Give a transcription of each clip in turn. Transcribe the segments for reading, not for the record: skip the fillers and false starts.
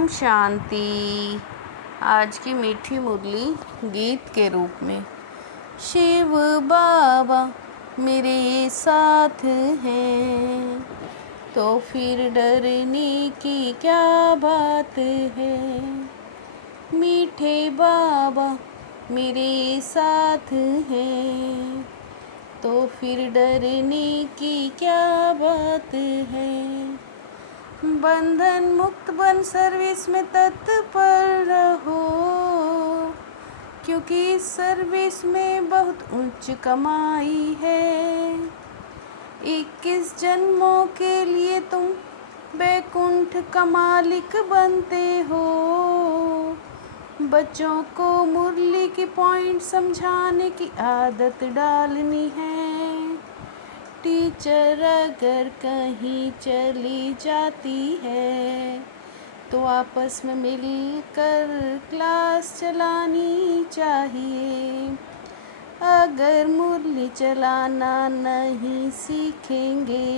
ओम शांति। आज की मीठी मुरली गीत के रूप में। शिव बाबा मेरे साथ हैं तो फिर डरने की क्या बात है। मीठे बाबा मेरे साथ हैं तो फिर डरने की क्या बात है। बंधन मुक्त बन सर्विस में तत्पर रहो, क्योंकि इस सर्विस में बहुत उच्च कमाई है। 21 जन्मों के लिए तुम बैकुंठ का मालिक बनते हो। बच्चों को मुरली की पॉइंट समझाने की आदत डालनी है। टीचर अगर कहीं चली जाती है तो आपस में मिलकर क्लास चलानी चाहिए। अगर मुरली चलाना नहीं सीखेंगे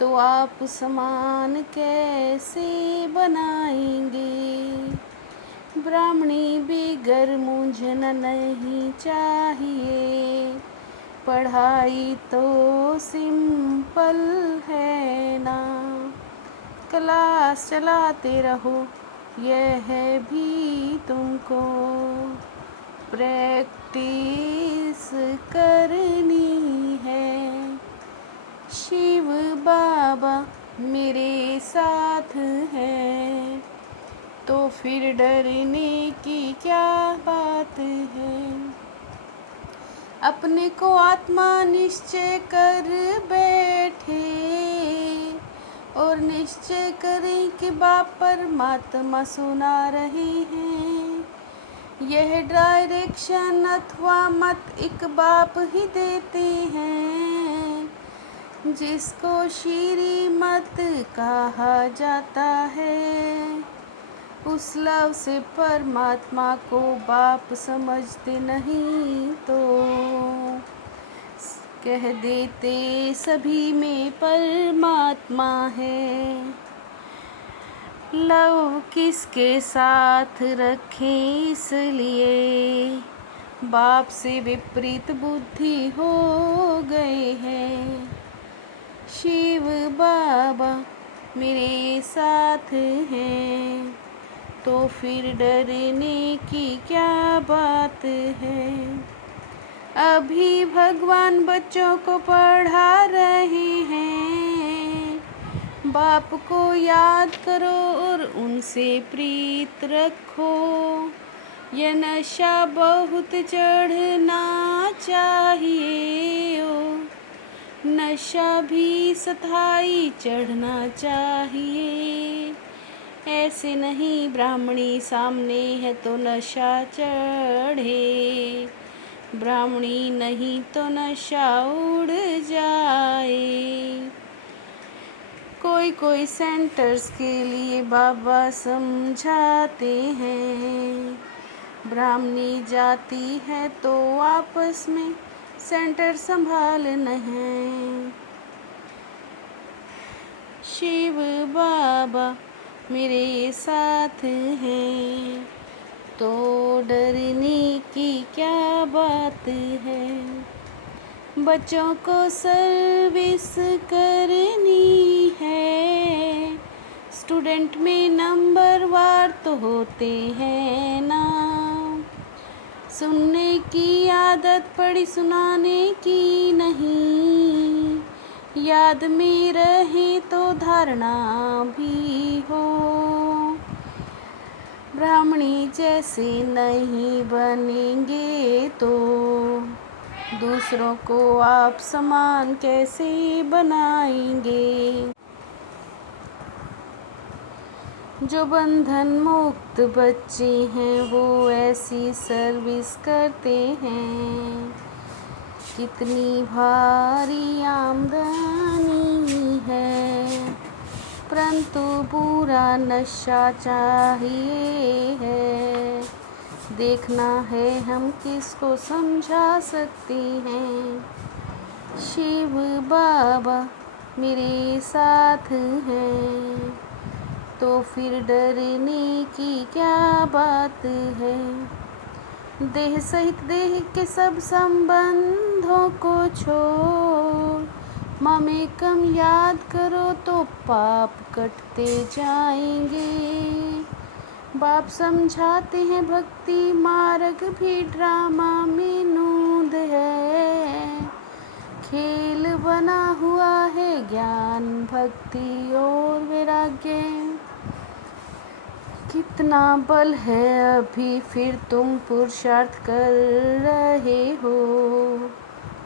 तो आप सामान कैसे बनाएंगे। ब्राह्मणी बिगर मूंझना नहीं चाहिए। पढ़ाई तो सिंपल है ना, क्लास चलाते रहो, यह भी तुमको प्रैक्टिस करनी है। शिव बाबा मेरे साथ हैं तो फिर डरने की क्या बात है। अपने को आत्मा निश्चय कर बैठे और निश्चय करें कि बाप परमात्मा सुना रहे हैं। यह डायरेक्शन अथवा मत एक बाप ही देते हैं, जिसको श्रीमत कहा जाता है। उस लव से परमात्मा को बाप समझते नहीं तो कह देते सभी में परमात्मा है। लव किसके साथ रखें, इसलिए बाप से विपरीत बुद्धि हो गए हैं। शिव बाबा मेरे साथ हैं तो फिर डरने की क्या बात है। अभी भगवान बच्चों को पढ़ा रहे हैं। बाप को याद करो और उनसे प्रीत रखो। यह नशा बहुत चढ़ना चाहिए, नशा भी सताई चढ़ना चाहिए। ऐसे नहीं ब्राह्मणी सामने है तो नशा चढ़े, ब्राह्मणी नहीं तो नशा उड़ जाए। कोई सेंटर्स के लिए बाबा समझाते हैं। ब्राह्मणी जाती है तो आपस में सेंटर संभालना है। शिव बाबा मेरे साथ हैं तो डरने की क्या बात है। बच्चों को सर्विस करनी है। स्टूडेंट में नंबर वार तो होते हैं ना। सुनने की आदत पड़ी, सुनाने की नहीं। याद में रहे तो धारणा भी हो। ब्राह्मणी जैसे नहीं बनेंगे तो दूसरों को आप समान कैसे बनाएंगे। जो बंधन मुक्त बच्चे हैं वो ऐसी सर्विस करते हैं। कितनी भारी आमदनी है, परंतु बुरा नशा चाहिए है। देखना है हम किसको समझा सकते हैं। शिव बाबा मेरे साथ हैं तो फिर डरने की क्या बात है। देह सहित देह के सब संबंधों को छोड़ ममे कम याद करो तो पाप कटते जाएंगे। बाप समझाते हैं भक्ति मार्ग भी ड्रामा में नूंद है। खेल बना हुआ है ज्ञान भक्ति और वैराग्य। कितना बल है अभी फिर तुम पुरुषार्थ कर रहे हो,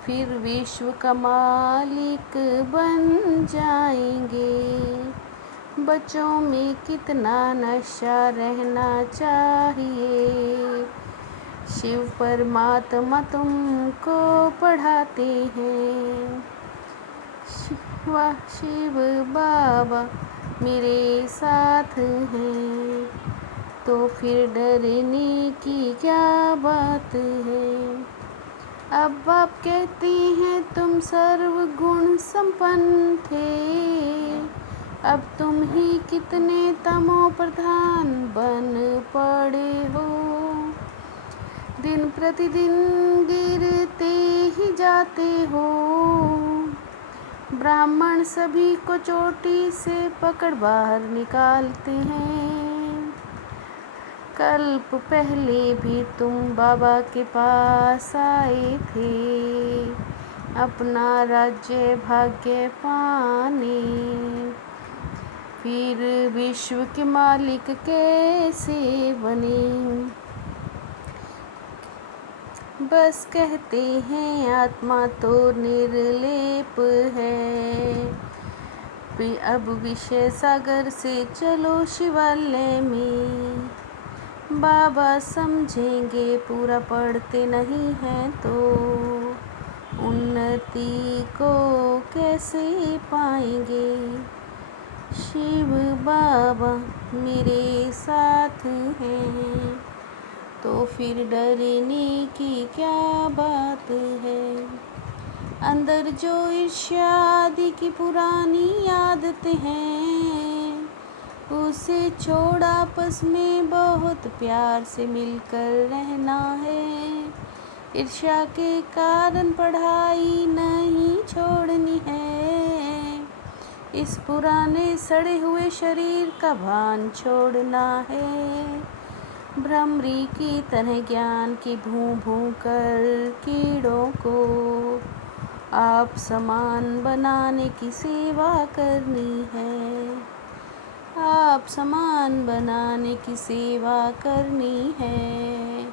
फिर विश्व का मालिक बन जाएंगे। बच्चों में कितना नशा रहना चाहिए। शिव परमात्मा तुमको पढ़ाते हैं। शिव बाबा मेरे साथ हैं, तो फिर डरने की क्या बात है। अब बाप कहते हैं तुम सर्व गुण संपन्न थे, अब तुम ही कितने तमो प्रधान बन पड़े हो। दिन प्रतिदिन गिरते ही जाते हो। ब्राह्मण सभी को चोटी से पकड़ बाहर निकालते हैं। कल्प पहले भी तुम बाबा के पास आए थे, अपना राज्य भाग्य पाने। फिर विश्व के मालिक कैसे बने। बस कहते हैं आत्मा तो निर्लेप है। अब विषय सागर से चलो शिवालय में। बाबा समझेंगे पूरा पढ़ते नहीं हैं तो उन्नति को कैसे पाएंगे। शिव बाबा मेरे साथ हैं, तो फिर डरने की क्या बात है। अंदर जो ईर्ष्या आदि की पुरानी आदतें हैं, उसे छोड़ आपस में बहुत प्यार से मिलकर रहना है। ईर्ष्या के कारण पढ़ाई नहीं छोड़नी है। इस पुराने सड़े हुए शरीर का भान छोड़ना है। भ्रमरी की तरह ज्ञान की भूं भूं कर कीड़ों को आप समान बनाने की सेवा करनी है। आप समान बनाने की सेवा करनी है।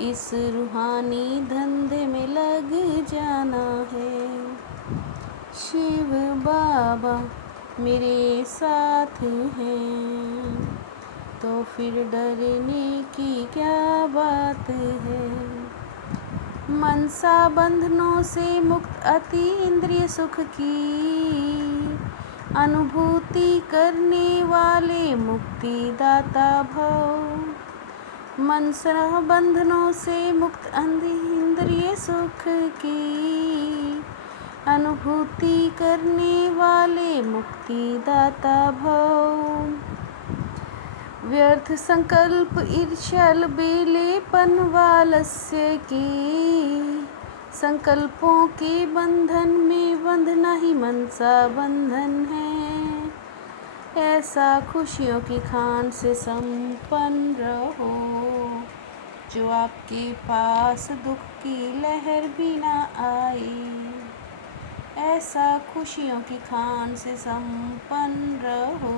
इस रूहानी धंधे में लग जाना है। शिव बाबा मेरे साथ हैं, तो फिर डरने की क्या बात है। मनसा बंधनों से मुक्त अति इंद्रिय सुख की अनुभूति करने वाले मुक्तिदाता भव। मनसा बंधनों से मुक्त इंद्रिय सुख की अनुभूति करने वाले मुक्तिदाता भव। व्यर्थ संकल्प ईर्ष्या बेलेपन वालस्य की संकल्पों के बंधन में बंधना ही मनसा बंधन है। ऐसा खुशियों की खान से संपन्न रहो, जो आपके पास दुख की लहर भी ना आए। ऐसा खुशियों की खान से संपन्न रहो,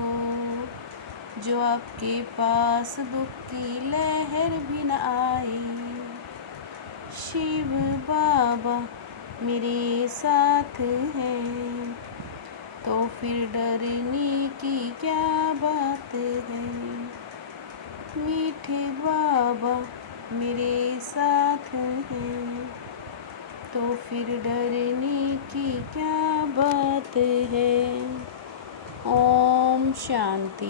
जो आपके पास दुख की लहर भी न आए। शिव बाबा मेरे साथ हैं, तो फिर डरने की क्या बात है। मीठे बाबा मेरे साथ हैं, तो फिर डरने की क्या बात है। ओम शांति।